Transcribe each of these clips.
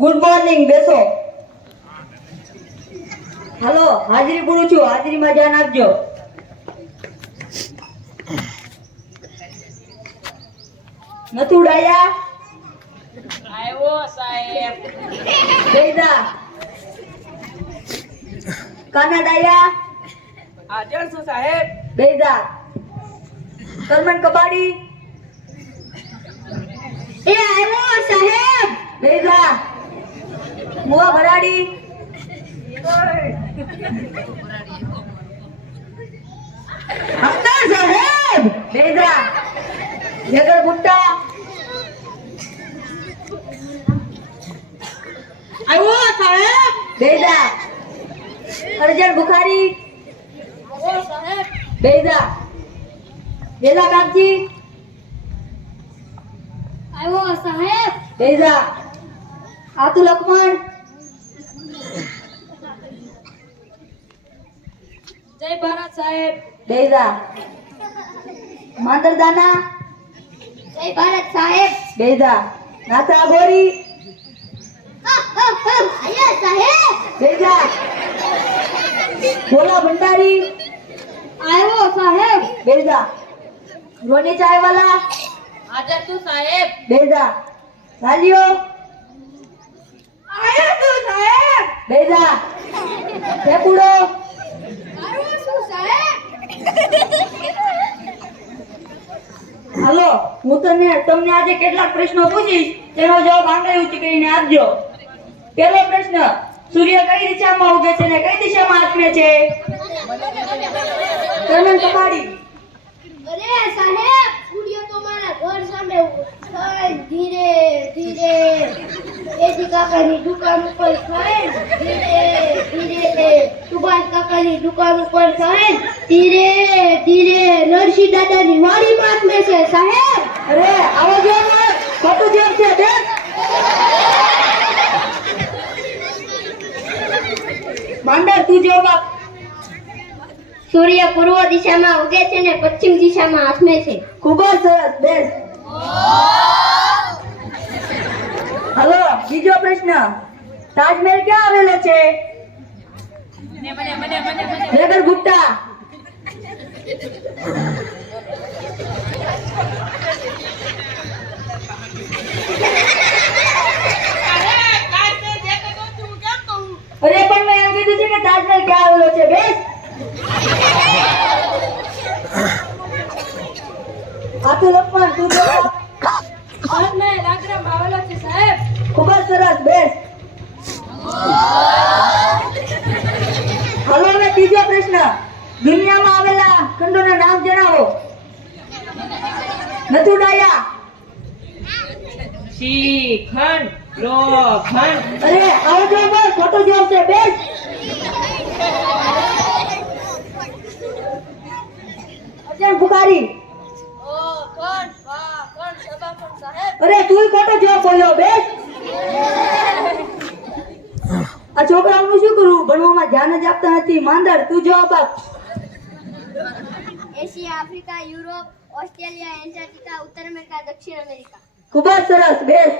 Good morning, બેસો. હાલો, હાજરી પૂરું છું, હાજરીમાં ધ્યાન આપજો. નથુ ડાયા આવ્યો સાહેબ. બેજા કાના ડાયા હાજર છું સાહેબ. બેજા કરમન કબાડી એ આવ્યો સાહેબ. બેજા મુવા ભરાડી અખ્તર સાહેબ. બેજા જગર ગુટ્ટા આવ્યો સાહેબ. બેજા અર્જન બુખારી આવ્યો સાહેબ. બેજા વેલા કાપજી આવ્યો સાહેબ. બેજા આતુ લક્ષ્મણ જય ભારત સાહેબ. બેજા માંદરદાના જય ભારત સાહેબ. બેજા નાથા ગોરી આવ્યો સાહેબ. બેજા ભોલા ભંડારી આવ્યો સાહેબ. બેજા રોની ચાયવાલા હાજર છું સાહેબ. બેજા લાલિયો આવ્યો છું સાહેબ. બેજા ફેકુડો આવ્યો છું સાહેબ. હાલો, હું તમને આજે કેટલાક પ્રશ્નો પૂછીશ, તેનો જવાબ આંગળી ઊંચી કરીને આપજો. પહેલો પ્રશ્ન, સૂર્ય કઈ દિશામાં ઉગે છે અને કઈ દિશામાં આથમે છે? કરમન કપાડી અરે સાહેબ, સૂર્ય તો મારા ઘર સામે થાય ધીરે ધીરે એજી કાકાની દુકાન ઉપર થાય ધીરે ધીરે સુભાષ કાકાની દુકાન ઉપર થાય ધીરે ધીરે નરસિંહ દાદાની વાડીમાં આત્મે છે સાહેબ. અરે આવો જવાબ ખોટું જવાબ છે બેન. માંડર તું જવાબ આપ. સૂર્ય પૂર્વ દિશામાં ઉગે છે ને પશ્ચિમ દિશામાં આથમે છે. ખૂબ જ સરસ બેન. હલો, બીજો પ્રશ્ન, તાજમહેલ ક્યાં આવેલો છે? જગર ગુપ્તા અરે પણ મેં એમ કીધું છે કે તાજમહેલ ક્યાં આવેલો છે બેન. આતુ લક્ષ્મણ તું જવાબ. તાજમહેલ આગ્રામાં આવેલો છે સાહેબ. ખૂબ જ સરસ બેન. હાલો, હવે ત્રીજો પ્રશ્ન, દુનિયામાં આવેલા ખંડોના નામ જણાવો. નથુ ડાયા શીખંડ લોખંડ. અરે આવો જવાબ હોય, ખોટો જવાબ છે બેન. અર્જન બુખારી અરે તું ખોટો જવાબ બોલ્યો બેન. આ છોકરાઓનું શું કરવું, ભણવામાં ધ્યાન જ આપતા નથી. માંદર તું જવાબ આપ. Asia, Africa, Europe, Australia, Antarctica, ઉત્તર અમેરિકા, દક્ષિણ અમેરિકા. ખૂબ જ સરસ બેન.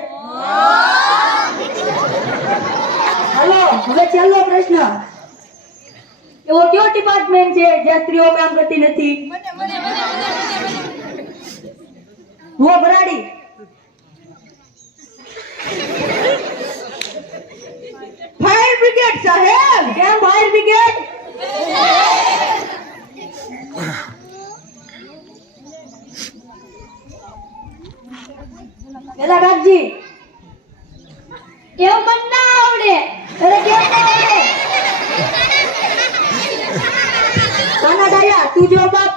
હાલો, હવે છેલ્લો પ્રશ્ન, એવો કયો ડિપાર્ટમેન્ટ છે જ્યાં સ્ત્રીઓ કામ કરતી નથી? હું ભરાડી ફાયર બ્રિગેડ સાહેબ. કેમ ફાયર બ્રિગેડ? પેલા કાકજી એવું મને ના આવડે. અરે કેમ ના આવડે? કાના ડાયા તું જવાબ આપ.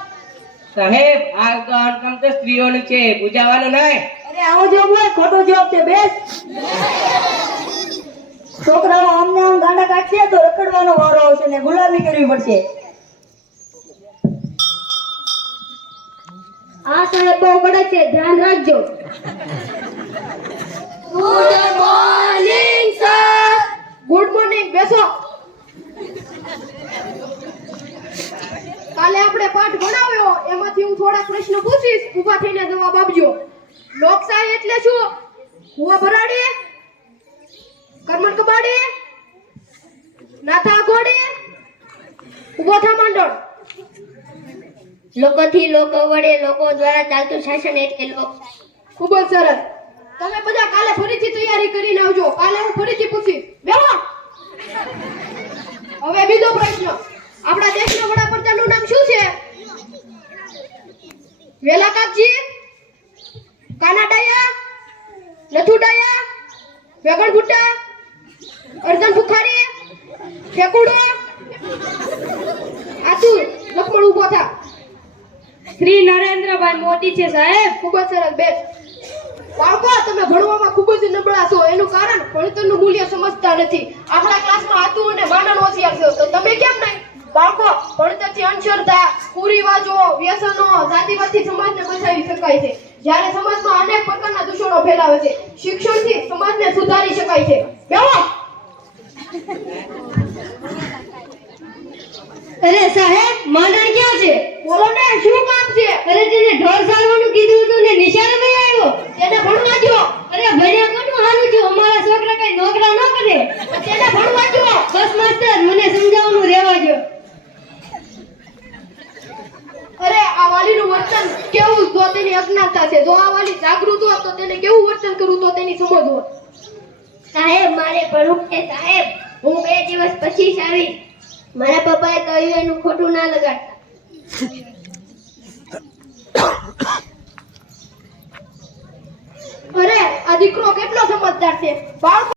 સાહેબ આ કામ તો સ્ત્રીઓનું છે, પૂજાવાનું નહીં. અરે આવો જવાબ હોય, ખોટો જવાબ છે બેસ. છોકરાઓ આમને આમ ગાંડા કાઢશે તો રખડવાનો વારો આવશે ને ગુલામી કરવી પડશે. આ સાહેબ બહુ કડક છે, ધ્યાન રાખજો. Good morning sir. Good morning, બેસો. કાલે આપણે પાઠ ભણાવ્યો એમાંથી હું થોડા પ્રશ્નો પૂછીશ, ઊભા થઈને જવાબ આપજો. લોકશાહી એટલે શું? હું ભરાડી કરમટ કબાડી નાથા ઘોડી ઉભો થા માંડળ. લોકોથી લોકો વડે લોકો દ્વારા ચાલતું શાસન એટલે લોક. ખૂબ જ સરસ. તમે બધા કાલે ફરીથી તૈયારી કરીને આવજો. કાલે હું ફરીથી પૂછીશ. બેહો. હવે બીજો પ્રશ્ન. આપણા દેશના વડાપ્રધાનનું નામ શું છે? વેલા કાકજી, કાનાડાયા, નથુડાયા, વેગણ ભુટ્ટા, અર્જન બુખારી, ફેકુડો, આતુર, લખમણ ઉભો થા. શ્રી નરેન્દ્રભાઈ મોદી છે સાહેબ. ખૂબ જ સરસ. બેસ. બાળકો, તમે ભણવામાં ખૂબ જ નબળા છો. એનું કારણ ભણતરનું મૂલ્ય સમજતા નથી. આપણા ક્લાસમાં આતુ અને માનન હોશિયાર છે, તો તમે કેમ નહીં? બાળકો, ભણતરથી અંધશ્રદ્ધા, કુરિવાજો, વ્યસનો, જાતિવાદથી સમાજને બચાવી શકાય છે. જ્યારે સમાજમાં અનેક પ્રકારના દૂષણો ફેલાવે છે. શિક્ષણથી સમાજને સુધારી શકાય છે. બેહો. અરે સાહેબ, માંડણ ક્યાં છે? બોલો ને, શું કામ છે? અરે તેને ઢોર સારવાનું કીધું હતું ને નિશાળ નહીં આવ્યો. તેને ભણવા દ્યો. અરે ભણ્યા કોનું હારું છે? અમારા છોકરા કઈ નોકરા ન કરે. તેને ભણવા દ્યો. બસ માસ્તર, મને સમજાવવાનું રહેવા દો. અરે, આ વાલીનું વર્તન કેવું તો તેની અજ્ઞાનતા છે. જો આ વાલી જાગૃત હોત તો તેને કેવું વર્તન કરવું તો તેની સમજ હોત. સાહેબ, મારે ભણવું છે સાહેબ. હું 2 દિવસ પછી જ આવીશ. મારા પપ્પાએ કહ્યું એનું ખોટું ના લગાડતા. અરે, આ દીકરો કેટલો સમજદાર છે. બાળકો